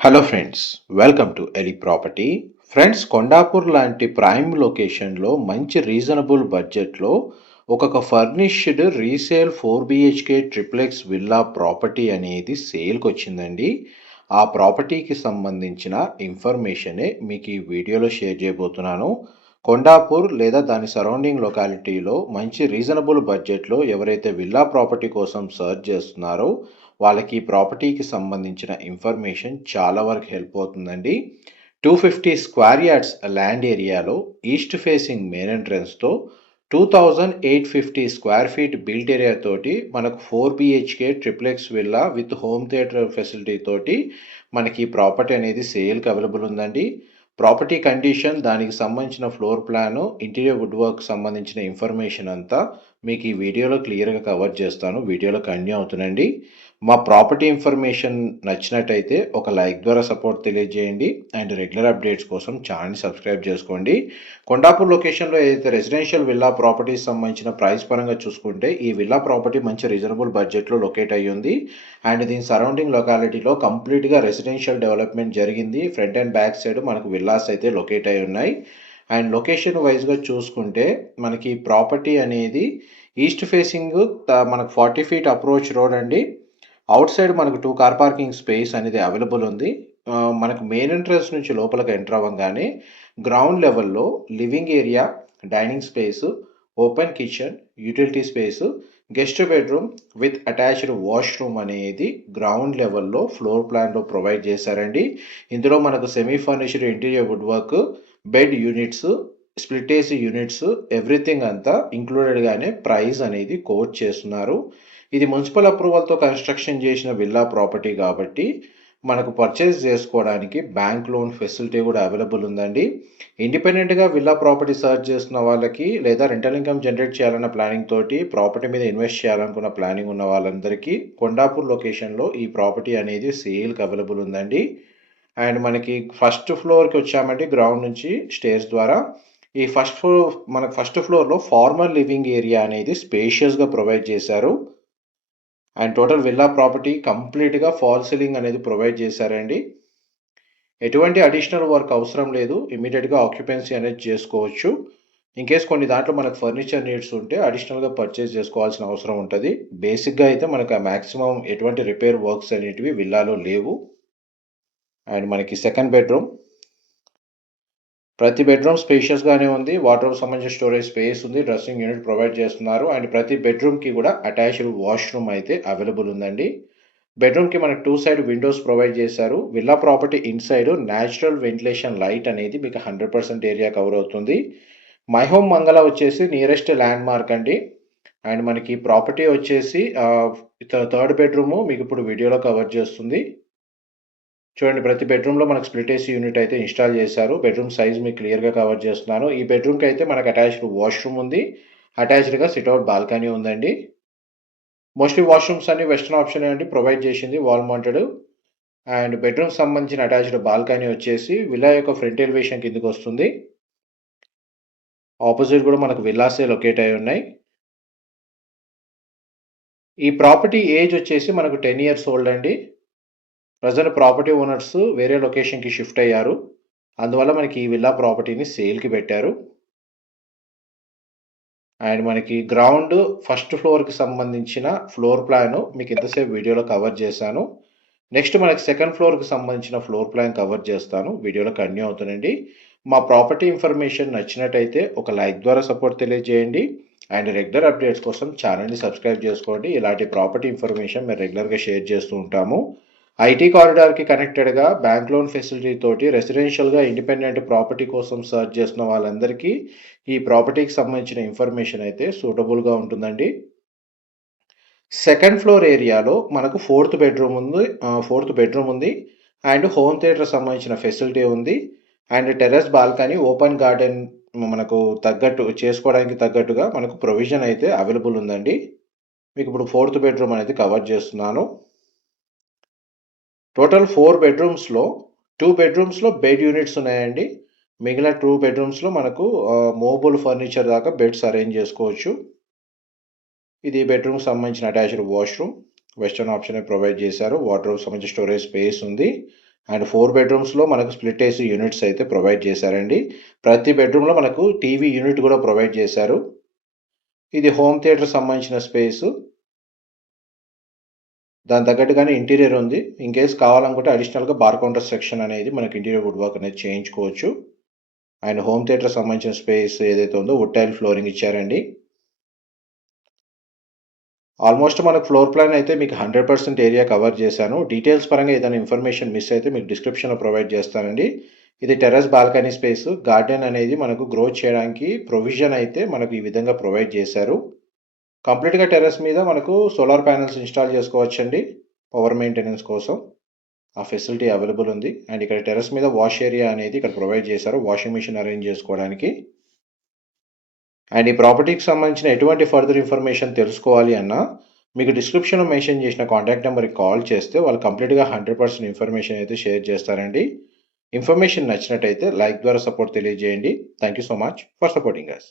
Hello friends, welcome to Eli property. Friends, Kondapur లాంటి prime లొకేషన్లో మంచి రీజనబుల్ బడ్జెట్లో ఒక furnished resale 4 BHK triplex villa property అనేది సేల్కి వచ్చిందండి. ఆ ప్రాపర్టీకి సంబంధించిన ఇన్ఫర్మేషనే మీకు ఈ వీడియోలో షేర్ చేయబోతున్నాను. కొండాపూర్ లేదా దాని సరౌండింగ్ లొకాలిటీలో మంచి రీజనబుల్ బడ్జెట్లో ఎవరైతే విల్లా ప్రాపర్టీ కోసం సర్చ్ చేస్తున్నారో వాళ్ళకి ఈ ప్రాపర్టీకి సంబంధించిన ఇన్ఫర్మేషన్ చాలా వరకు హెల్ప్ అవుతుందండి. 250 స్క్వేర్ యార్డ్స్ ల్యాండ్ ఏరియాలో ఈస్ట్ ఫేసింగ్ మెయిన్ ఎంట్రన్స్తో 2850 స్క్వేర్ ఫీట్ బిల్ట్ ఏరియా తోటి మనకు 4 BHK triplex villa with home theatre facility తోటి మనకి ఈ ప్రాపర్టీ అనేది సేల్కి అవైలబుల్ ఉందండి. ప్రాపర్టీ కండిషన్, దానికి సంబంధించిన floor plan, interior wood work సంబంధించిన ఇన్ఫర్మేషన్ అంతా మీకు ఈ వీడియోలో క్లియర్గా కవర్ చేస్తాను. వీడియోలో కంటిన్యూ అవుతుందండి. మా ప్రాపర్టీ ఇన్ఫర్మేషన్ నచ్చినట్టయితే ఒక లైక్ ద్వారా సపోర్ట్ తెలియజేయండి అండ్ రెగ్యులర్ అప్డేట్స్ కోసం ఛానల్ని సబ్స్క్రైబ్ చేసుకోండి. కొండాపూర్ లొకేషన్లో ఏదైతే రెసిడెన్షియల్ విల్లా ప్రాపర్టీస్ సంబంధించిన ప్రైస్ పరంగా చూసుకుంటే ఈ విల్లా ప్రాపర్టీ మంచి రీజనబుల్ బడ్జెట్లో లొకేట్ అయ్యి ఉంది అండ్ దీని సరౌండింగ్ లొకాలిటీలో కంప్లీట్గా రెసిడెన్షియల్ డెవలప్మెంట్ జరిగింది. ఫ్రంట్ అండ్ బ్యాక్ సైడ్ మనకు విల్లాస్ అయితే లొకేట్ అయి ఉన్నాయి. అండ్ లొకేషన్ వైజ్గా చూసుకుంటే మనకి ప్రాపర్టీ అనేది ఈస్ట్ ఫేసింగ్ మనకు 40 ఫీట్ అప్రోచ్ రోడ్ అండి. అవుట్ సైడ్ మనకు 2 కార్ పార్కింగ్ స్పేస్ అనేది అవైలబుల్ ఉంది. మనకు మెయిన్ ఎంట్రన్స్ నుంచి లోపలికి ఎంటర్ అవ్వగానే గ్రౌండ్ లెవెల్లో living area, dining space, open kitchen, utility space, guest bedroom with attached washroom అనేది గ్రౌండ్ లెవెల్లో ఫ్లోర్ ప్లాన్లో ప్రొవైడ్ చేశారండి. ఇందులో మనకు semi furnished interior wood work, bed units, split AC units, everything అంతా ఇంక్లూడెడ్గానే ప్రైస్ అనేది కోట్ చేస్తున్నారు. ఇది మున్సిపల్ అప్రూవల్తో కన్స్ట్రక్షన్ చేసిన విల్లా ప్రాపర్టీ కాబట్టి మనకు పర్చేస్ చేసుకోవడానికి బ్యాంక్ లోన్ ఫెసిలిటీ కూడా అవైలబుల్ ఉందండి. ఇండిపెండెంట్గా విల్లా ప్రాపర్టీ సర్చ్ చేస్తున్న వాళ్ళకి లేదా రెంటల్ ఇన్కమ్ జనరేట్ చేయాలన్న ప్లానింగ్ తోటి ప్రాపర్టీ మీద ఇన్వెస్ట్ చేయాలనుకున్న ప్లానింగ్ ఉన్న వాళ్ళందరికీ కొండాపూర్ లొకేషన్లో ఈ ప్రాపర్టీ అనేది సేల్కి అవైలబుల్ ఉందండి. అండ్ మనకి ఫస్ట్ ఫ్లోర్కి వచ్చామంటే గ్రౌండ్ నుంచి స్టేర్స్ ద్వారా ఈ ఫస్ట్ ఫ్లోర్లో ఫార్మల్ లివింగ్ ఏరియా అనేది స్పేషియస్గా ప్రొవైడ్ చేశారు. అండ్ టోటల్ విల్లా ప్రాపర్టీ కంప్లీట్గా ఫాల్ సీలింగ్ అనేది ప్రొవైడ్ చేశారండి. ఎటువంటి అడిషనల్ వర్క్ అవసరం లేదు, ఇమీడియట్గా ఆక్యుపెన్సీ అనేది చేసుకోవచ్చు. ఇన్కేస్ కొన్ని దాంట్లో మనకు ఫర్నిచర్ నీడ్స్ ఉంటే అడిషనల్గా పర్చేస్ చేసుకోవాల్సిన అవసరం ఉంటుంది. బేసిక్గా అయితే మనకు మ్యాక్సిమం ఎటువంటి రిపేర్ వర్క్స్ అనేటివి విల్లాలో లేవు. అండ్ మనకి సెకండ్ బెడ్రూమ్, ప్రతి బెడ్రూమ్ స్పేషియస్గానే ఉంది. వాటర్ సంబంధించిన స్టోరేజ్ స్పేస్ ఉంది, డ్రెస్సింగ్ యూనిట్ ప్రొవైడ్ చేస్తున్నారు. అండ్ ప్రతి బెడ్రూమ్కి కూడా అటాచ్డ్ వాష్రూమ్ అయితే అవైలబుల్ ఉందండి. బెడ్రూమ్కి మనకు 2 సైడ్ విండోస్ ప్రొవైడ్ చేశారు. Villa property inside natural ventilation light అనేది మీకు 100% ఏరియా కవర్ అవుతుంది. మై హోమ్ మంగళ వచ్చేసి నియరెస్ట్ ల్యాండ్ మార్క్ అండి. అండ్ మనకి ప్రాపర్టీ వచ్చేసి థర్డ్ బెడ్రూమ్ మీకు ఇప్పుడు వీడియోలో కవర్ చేస్తుంది. చూడండి, ప్రతి బెడ్రూమ్లో మనకు స్ప్లిట్ ఏసీ యూనిట్ అయితే ఇన్స్టాల్ చేశారు. బెడ్రూమ్ సైజ్ మీకు క్లియర్గా కవర్ చేస్తున్నాను. ఈ బెడ్రూమ్కి అయితే మనకు అటాచ్డ్ వాష్రూమ్ ఉంది, అటాచ్డ్గా సిట్అవుట్ బాల్కనీ ఉందండి. మోస్ట్లీ వాష్రూమ్స్ అన్ని వెస్టర్న్ ఆప్షన్ అండి ప్రొవైడ్ చేసింది, వాల్ మౌంటెడ్. అండ్ బెడ్రూమ్ సంబంధించిన అటాచ్డ్ బాల్కనీ వచ్చేసి విల్లా యొక్క ఫ్రంట్ ఎలివేషన్ కిందకి వస్తుంది. ఆపోజిట్ కూడా మనకు విల్లాసే లొకేట్ అయి ఉన్నాయి. ఈ ప్రాపర్టీ ఏజ్ వచ్చేసి మనకు 10 years ఓల్డ్ అండి. ప్రజెంట్ ప్రాపర్టీ ఓనర్స్ వేరే లొకేషన్కి షిఫ్ట్ అయ్యారు, అందువల్ల మనకి ఈ విల్లా ప్రాపర్టీని సేల్కి పెట్టారు. అండ్ మనకి గ్రౌండ్ ఫస్ట్ ఫ్లోర్కి సంబంధించిన ఫ్లోర్ ప్లాన్ మీకు ఇంతసేపు వీడియోలో కవర్ చేశాను. నెక్స్ట్ మనకి సెకండ్ ఫ్లోర్కి సంబంధించిన ఫ్లోర్ ప్లాన్ కవర్ చేస్తాను, వీడియోలో కంటిన్యూ అవుతుందండి. మా ప్రాపర్టీ ఇన్ఫర్మేషన్ నచ్చినట్టయితే ఒక లైక్ ద్వారా సపోర్ట్ తెలియజేయండి అండ్ రెగ్యులర్ అప్డేట్స్ కోసం ఛానల్ని సబ్స్క్రైబ్ చేసుకోండి. ఇలాంటి ప్రాపర్టీ ఇన్ఫర్మేషన్ మేము రెగ్యులర్గా షేర్ చేస్తూ ఉంటాము. ఐటీ కారిడార్కి కనెక్టెడ్గా బ్యాంక్ లోన్ ఫెసిలిటీ తోటి రెసిడెన్షియల్గా ఇండిపెండెంట్ ప్రాపర్టీ కోసం సర్చ్ చేస్తున్న వాళ్ళందరికీ ఈ ప్రాపర్టీకి సంబంధించిన ఇన్ఫర్మేషన్ అయితే సూటబుల్గా ఉంటుందండి. సెకండ్ ఫ్లోర్ ఏరియాలో మనకు ఫోర్త్ బెడ్రూమ్ ఉంది అండ్ హోమ్ థియేటర్ సంబంధించిన ఫెసిలిటీ ఉంది. And terrace balcony, open garden మనకు చేసుకోవడానికి తగ్గట్టుగా మనకు ప్రొవిజన్ అయితే అవైలబుల్ ఉందండి. మీకు ఇప్పుడు ఫోర్త్ బెడ్రూమ్ అనేది కవర్ చేస్తున్నాను. టోటల్ 4 బెడ్రూమ్స్లో 2 బెడ్రూమ్స్లో బెడ్ యూనిట్స్ ఉన్నాయండి. మిగిలిన 2 బెడ్రూమ్స్లో మనకు మూవబుల్ ఫర్నిచర్ దాకా బెడ్స్ అరేంజ్ చేసుకోవచ్చు. ఇది బెడ్రూమ్కి సంబంధించిన attached washroom, western option provide చేశారు. వాటర్ సంబంధించిన స్టోరేజ్ స్పేస్ ఉంది. అండ్ 4 బెడ్రూమ్స్‌లో మనకు స్ప్లిట్ ఏసీ యూనిట్స్ అయితే ప్రొవైడ్ చేశారండి. ప్రతి బెడ్రూమ్‌లో మనకు టీవీ యూనిట్ కూడా ప్రొవైడ్ చేశారు. ఇది హోమ్ థియేటర్ సంబంధించిన స్పేసు. దానికి తగ్గట్టుగానే ఇంటీరియర్ ఉంది. ఇన్ కేస్ కావాలనుకుంటే అడిషనల్‌గా బార్ కౌంటర్ సెక్షన్ అనేది మనకి ఇంటీరియర్ వుడ్ వర్క్ అనేది చేయించుకోవచ్చు. అండ్ హోమ్ థియేటర్ సంబంధించిన స్పేస్ ఏదైతే ఉందో వుడ్ టైల్ ఫ్లోరింగ్ ఇచ్చారండి. ఆల్మోస్ట్ మనకు ఫ్లోర్ ప్లాన్ అయితే మీకు 100% ఏరియా కవర్ చేశాను. డీటెయిల్స్ పరంగా ఏదైనా ఇన్ఫర్మేషన్ మిస్ అయితే మీకు డిస్క్రిప్షన్‌లో ప్రొవైడ్ చేస్తానండి. ఇది టెర్రస్ బాల్కనీ స్పేస్. గార్డెన్ అనేది మనకు గ్రోత్ చేయడానికి ప్రొవిజన్ అయితే మనకు ఈ విధంగా ప్రొవైడ్ చేశారు. కంప్లీట్‌గా టెర్రస్ మీద మనకు సోలార్ ప్యానెల్స్ ఇన్‌స్టాల్ చేసుకోవచ్చండి పవర్ మెయింటెనెన్స్ కోసం. ఆ ఫెసిలిటీ అవైలబుల్ ఉంది. అండ్ ఇక్కడ టెర్రస్ మీద వాష్ ఏరియా అనేది ఇక్కడ ప్రొవైడ్ చేశారు వాషింగ్ మెషిన్ అరేంజ్ చేసుకోవడానికి. అండ్ ఈ ప్రాపర్టీకి సంబంధించిన ఎటువంటి ఫర్దర్ ఇన్ఫర్మేషన్ తెలుసుకోవాలి అన్నా మీకు డిస్క్రిప్షన్లో మెన్షన్ చేసిన కాంటాక్ట్ నెంబర్కి కాల్ చేస్తే వాళ్ళు కంప్లీట్గా 100% ఇన్ఫర్మేషన్ అయితే షేర్ చేస్తారండి. ఇన్ఫర్మేషన్ నచ్చినట్టయితే లైక్ ద్వారా సపోర్ట్ తెలియజేయండి. Thank you so much for supporting us.